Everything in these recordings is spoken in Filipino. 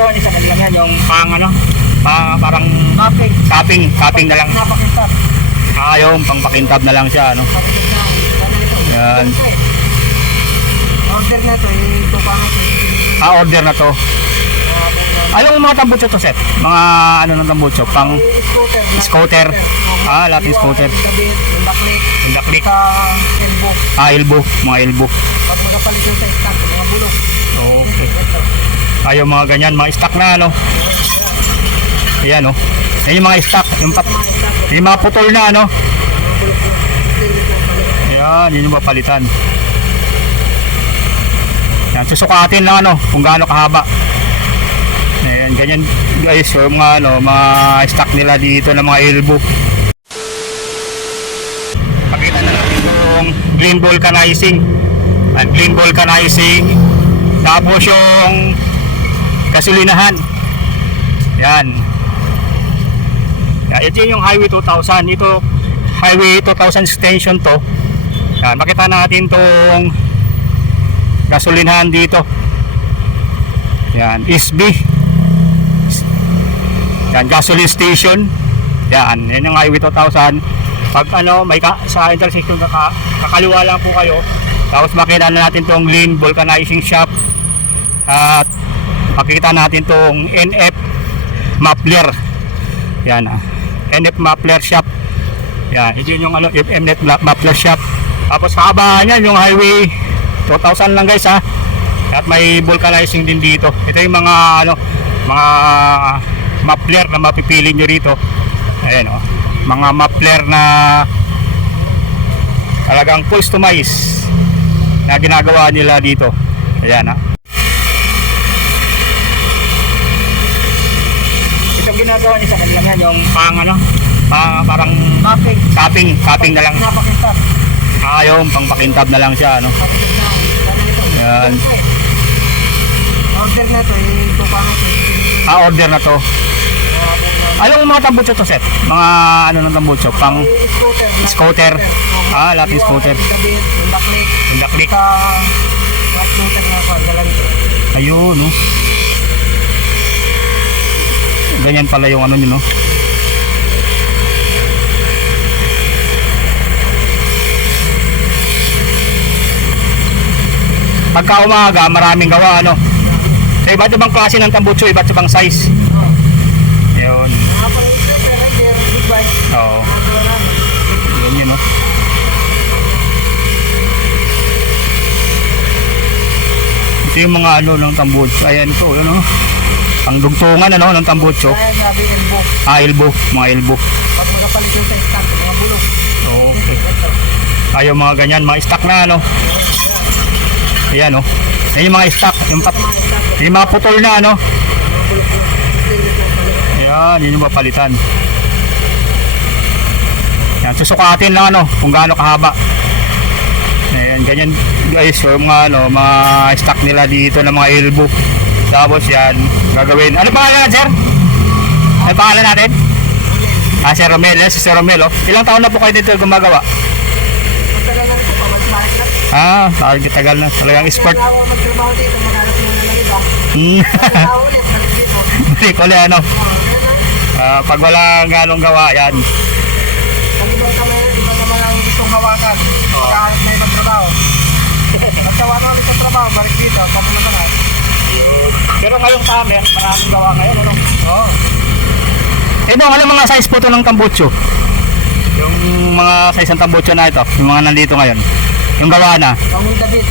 ginagawa niya sa kanila yan, yung parang capping na lang. Napakintab. Yung pang pakintab na lang siya, ano. Yan. Order na to, ito pa nga. Order na to. Yung mga tambutso to, Seth? Mga ano ng tambutso? Pang scooter. Lahat yung scooter. Yung daklik. Sa elbow. Elbow. Mga elbow. Pag magapalit yung sa stock, mga bulok. Okay. Yung mga ganyan, mga stock na, ano. Ayan, oh. Yan yung mga stock. Yung mga putol na, ano. Ayan, yun yung papalitan. Yan, susukatin lang, ano, kung gaano kahaba. Ayan, ganyan guys, yung mga, mga stock nila dito ng mga elbow. Pakita na natin yung clean vulcanizing. Clean vulcanizing. Tapos yung gasolinahan. Yan. Ito yung Highway 2000. Ito Highway 2000 extension to. Yan, makita natin tong gasolinahan dito. Yan, SB. Yan, gasoline station. Yan yung Highway 2000. Pag may sa intersection kakaliwa lang po kayo. Tapos makita na natin tong Lean Vulcanizing Shop. At makikita natin tong NF Muffler. Yan, NF Muffler Shop. Yan, ito yung NF Muffler Shop. Tapos kahabaan yan yung Highway 2000 lang guys, ha. At may vulcanizing din dito. Ito yung mga mga muffler na mapipili nyo rito. Ayan, mga muffler na talagang customize na ginagawa nila dito. Ayan, ha. Itong ginagawa niya sa kanila yan, yung parang capping na lang. Napakintab. Yung pang pakintab na lang siya, ano. Yan. Order na to, ito pa nga. Order na to. Yung mga tambutso to, Seth? Mga ano ng tambutso? Pang scooter. Lahat yung scooter. Yung daklik. Sa scooter na pa, galanto. Ayun, no. Ganyan pala yung ano nyo, no. Pagka umaga, maraming gawa, ano. Sa iba't ibang klase ng tambutso, iba't ibang size. Yun. Oo. Yun yun, no. Ito yung mga ano ng tambutso. Ayan ito, yun, no. Ang dugtungan, ano, ng tambutso. Elbow. Mga elbow. Pag magapalit yung sa stock, mga bulok. Okay. Yung mga ganyan, mga stock na, ano. Ayan, oh. Yan yung mga stock, yung mga putol na, ano. Ayan, yun yung papalitan. Yan, susukatin lang, ano, kung gaano kahaba. Ayan, ganyan guys, yung mga, mga stock nila dito ng mga elbow. Tapos yan, gagawin. Ano pangalan, sir? Ano pangalan natin? Sir Romel. Yan si Sir Romel, oh. Ilang taon na po kayo dito gumagawa? Matagal na ito, pabalik-balik lang. Tagal na. Talagang expert. Ako magtrabaho dito, maghanap muna ng iba. Trabaho ulit, balik dito. Balik ulit, ano. Pag wala ganong gawa, yan. Pag ibang kamay, iba naman ang gustong hawakan. Maghahanap na ibang trabaho. Nagtawa na ulit sa trabaho, balik dito, papunabangan. Pero ngayong summer, maraming gawa ngayon, ano? Oo. Ano mga size po ito ng tambutso? Yung mga size ng tambutso na ito, yung mga nandito ngayon. Yung gawa na. Pang Honda Beat.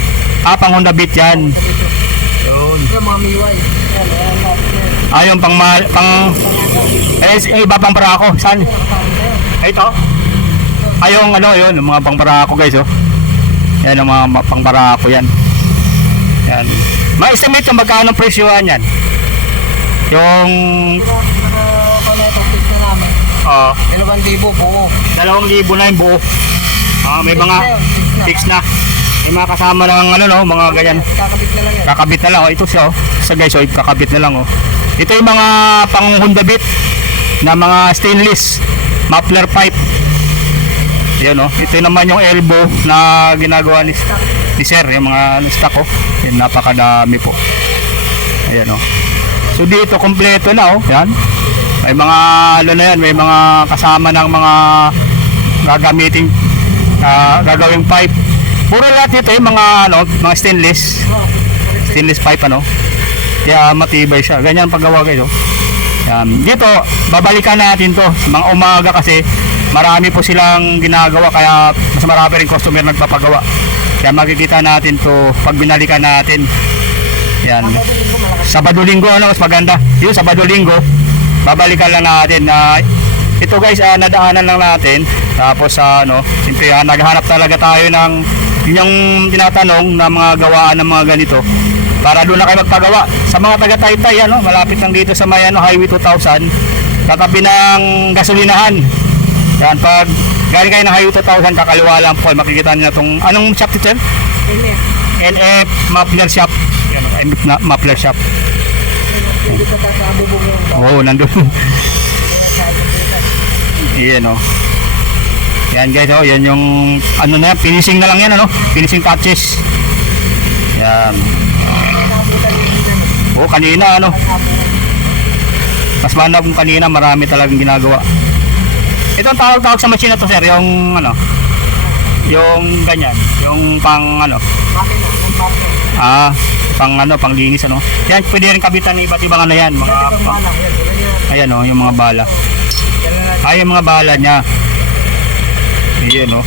Pang Honda Beat yan. Yun. Yung mga miway. Yan. Yung iba pang parako. Saan? Ito? Yung yung mga pang parako guys, oh. Yan, yung mga pang parako yan. Yan. Ma-estimate kung magkano presyohan yan. Yung... Oo. 2,000 buo. 2,000 na yung buo. May mga fix na. May mga kasama ng mga ganyan. Kakabit na lang yan. Kakabit na lang. Ito siya, oh. Sa guys, kakabit na lang, oh. Ito yung mga pang Honda Beat na mga stainless muffler pipe. Yan, oh. Ito naman yung elbow na ginagawa ni Sir, yung mga stock, oh. Yan, napakadami po. Ayan, oh. So dito kompleto na oh. Yan. May mga ano na yan, may mga kasama ng mga gagamiting gagawing pipe. Puro lahat dito yung mga ano, mga stainless pipe ano. Kaya matibay siya. Ganyan ang paggawa guys oh. Yan. Dito babalikan natin to sa mga umaga kasi marami po silang ginagawa kaya mas marami rin customer nagpapagawa. Kaya makikita natin to pag binalikan natin. Yan. Sabado-linggo ano mas maganda. Yung Sabado-linggo babalikan lang natin na ito guys nadaanan lang natin tapos ano siyempre naghahanap talaga tayo ng yung tinatanong na mga gawaan ng mga ganito para doon na kayo magpagawa sa mga taga Taytay ano malapit lang dito sa may ano, Highway 2000 katabi ng gasolinahan. Yan pag galing kayo ng Highway 2000 kakaliwa lang po makikita niyo itong anong shop teacher? NF Muffler Shop. Yan NF Muffler Shop. Oo, nandun. Yan o. Yan guys, oh, yan yung ano na, finishing na lang yan, ano? Finishing touches. Yan. Oo, kanina, ano? Mas banda kung kanina, marami talagang ginagawa. Ito ang tawag-tawag sa machine na to, sir, yung ano? Yung ganyan, yung pang ano? Pang ano, pang linis ano. Yan, pwede rin kabitan ng iba't ibang ano yan, mga ayan oh, yung mga bala. Ay, yung mga bala niya. Ayan oh.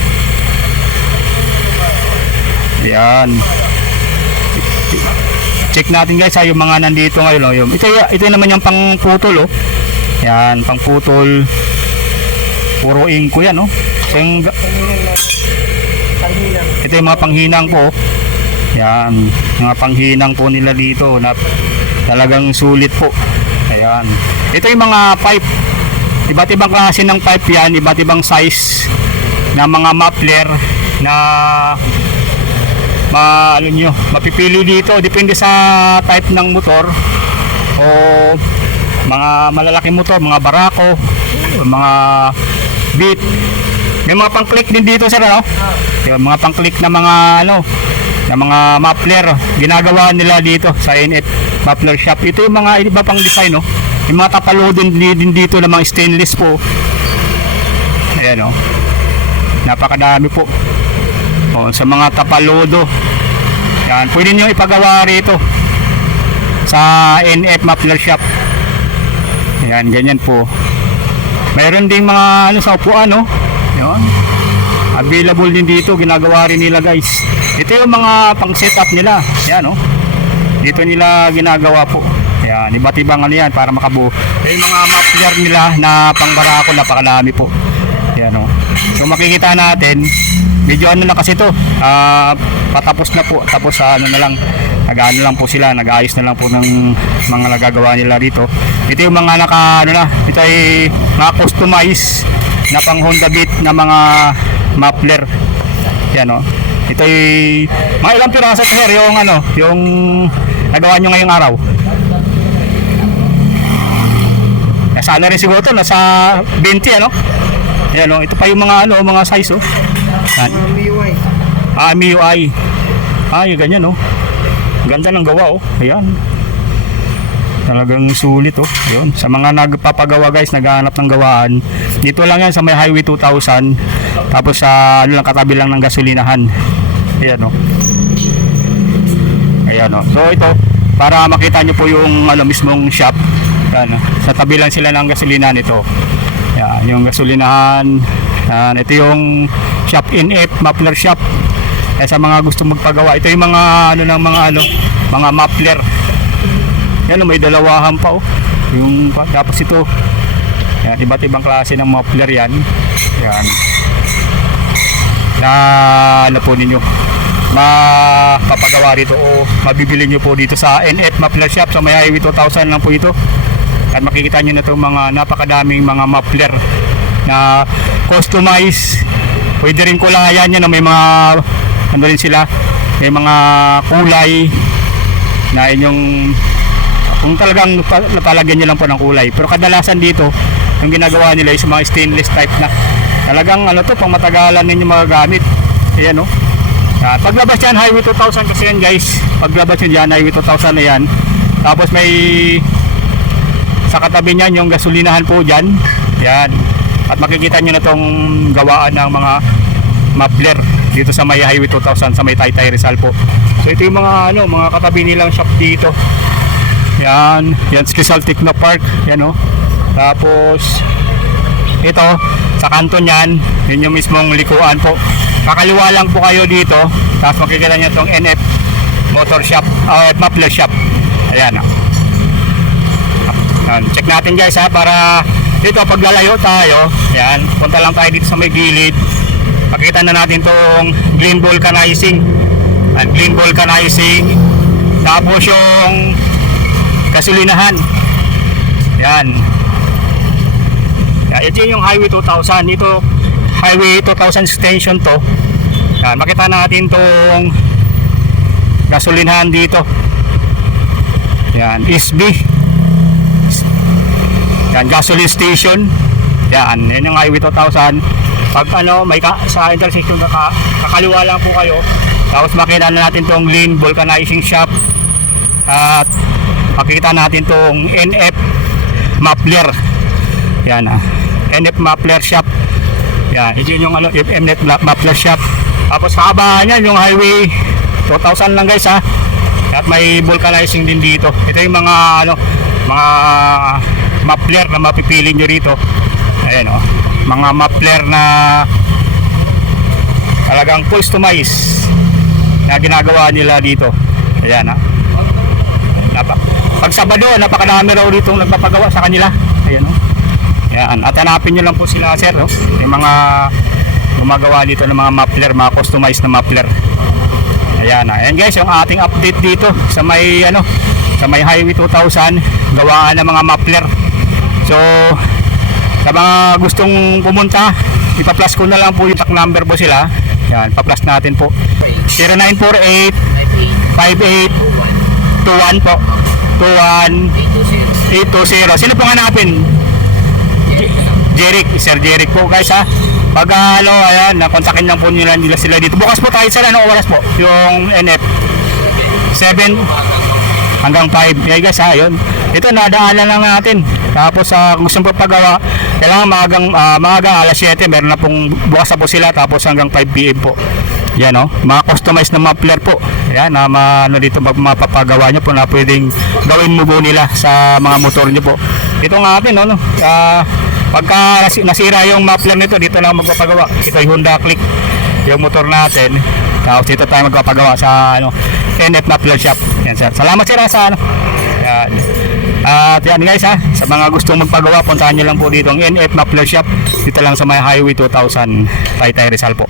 Yan. Check natin guys yung mga nandito ngayon oh. Ito naman yung pang putol oh. Yan, pang putol. Puro inko yan oh. Ito yung mga panghinang po oh. Yan, mga panghinang po nila dito na talagang sulit po. Ayan. Ito yung mga pipe. Iba't ibang klase ng pipe yan, iba't ibang size na mga muffler na ano nyo, mapipili dito. Depende sa type ng motor o mga malalaking motor, mga Barako, mga Beat. May mga pang-click din dito sir, ano? Yung mga pang-click na mga ano, na mga muffler ginagawa nila dito sa NF Muffler Shop. Ito yung mga iba pang design no? Yung mga tapalo din dito na mga stainless po. Ayan o, napakadami po o, sa mga tapalodo. Yan, pwede nyo ipagawa rito sa NF Muffler Shop. Ayan, ganyan po. Mayroon ding mga ano sa upuan no? Yan, available din dito, ginagawa rin nila guys. Ito yung mga pang setup nila. Yan oh. Dito nila ginagawa po. Yan, iba't ibang ano yan para makabuo. Yung mga muffler nila na pang Barako, napakadami po. Yan oh. So makikita natin, medyo ano na kasi to. Patapos na po. Tapos ano na lang, nag-ano lang po sila, nag-ayos na lang po ng mga nagagawa nila dito. Ito yung mga ano na, ito ay mga customize na pang Honda Beat na mga muffler. Yan oh. Ito ay mga ilang piraso sir yung ano, yung nagawa nyo ngayong araw. Sana rin siguro ito, nasa 20 ano. Yan oh, ito pa yung mga ano, mga size oh. Yan. MIUI. MIUI. Yung ganyan oh. Ganda ng gawa oh. Ayan. Talagang sulit oh. Yun. Sa mga nagpapagawa guys, naghahanap ng gawaan. Dito lang yan sa may Highway 2000. Tapos sa ano lang, katabi lang ng gasolinahan. Ayan oh. Ayan oh. So ito, para makita nyo po yung ano, mismong shop. Ayan, sa tabi lang sila ng gasolinahan ito. Ayan, yung gasolinahan. Ayan, ito yung shop NF Muffler Shop. Sa mga gusto magpagawa, ito yung mga ano ng mga muffler. Yan, may dalawahan pa oh. Yung tapos ito. Yan, iba't ibang klase ng muffler yan. Yan. Na ano po ninyo, mapapagawa rito o mabibili nyo po dito sa NF Muffler Shop sa may Highway 2000 lang po ito. At makikita nyo na itong mga napakadaming mga muffler na customize. Pwede rin kulayan yan na may mga ano rin sila, may mga kulay na inyong kung talagang napalagyan nyo lang po ng kulay. Pero kadalasan dito yung ginagawa nila is mga stainless type na talagang ano to, pang matagalan ninyo magagamit. Ayan o. Paglabas yan Highway 2000 kasi yan guys, paglabas yun yan Highway 2000 na yan. Tapos may sa katabi niyan yung gasolinahan po dyan. Yan. At makikita nyo na tong gawaan ng mga muffler dito sa may Highway 2000 sa may Taytay Rizal po. So ito yung mga mga katabi nilang shop dito. Yan, yan Rizal Techno Park, yan oh. Tapos ito sa kanto niyan, yun yung mismong likuan po. Kakaliwa lang po kayo dito, tapos makikita niyo tong NF Motor Shop, Muffler Shop. Ayan oh. Yan, check natin guys ha, para dito paglalayo tayo, yan, punta lang tayo dito sa may gilid. Makita na natin tong Glen Vulcanizing. At Glen Vulcanizing. Tapos yung gasolinahan. Yan. Yan, ito yung Highway 2000. Ito Highway 2000 extension to. Yan, makita natin tong gasolinahan dito. Yan, SB. Yan, gasoline station. Yan, yan yung Highway 2000. Pag may sa intersection kakaliwa lang po kayo. Tapos makita na natin tong Glen Vulcanizing Shop. At makikita natin tong NF Muffler. Yan NF Muffler Shop. Yan, ito yung NF Muffler Shop. Tapos kahabaan yan yung Highway 2000 lang guys ha. At may vulcanizing din dito. Ito yung mga mga muffler na mapipili nyo rito. Ayan o, mga muffler na talagang customize na ginagawa nila dito. Ayan ha. Pag Sabado, napakadami raw dito nagpapagawa sa kanila. Ayan o. Ayan. At hanapin nyo lang po sila sir o. Yung mga gumagawa dito ng mga muffler, mga customized na muffler. Ayan ha. Ayan guys, yung ating update dito sa may sa may Highway 2000, gawaan ng mga muffler. So sa mga gustong pumunta, ipa-plus ko na lang po yung tac number po sila. Yan, pa-plus natin po. 0948 5821 po. 21820. Sino pong hanapin? Jeric, Sir Jeric po guys ha. Pag ayan, nakontakin lang po nila sila dito. Bukas po tayo sila, anong oras po? Yung NF 7 hanggang 5. Yeah, guys ha, yun. Ito nadaanan lang natin. Tapos kung gusto po pagawa, kailangan maagang alas 7, meron na pong bukas na po sila, tapos hanggang 5 PM po. Yan o, mga customized na muffler po. Yan, dito mapapagawa nyo po na pwedeng gawin mo po nila sa mga motor nyo po. Ito nga atin, pagka nasira yung muffler nito, dito lang magpapagawa. Ito yung Honda Click, yung motor natin. Tapos dito tayo magpapagawa sa NF Muffler Shop. Yan sir. Salamat sir sa yan. At yan guys ha, sa mga gustong magpagawa, puntahan nyo lang po dito ang NF Muffler Shop. Dito lang sa may Highway 2000, Taytay Rizal po.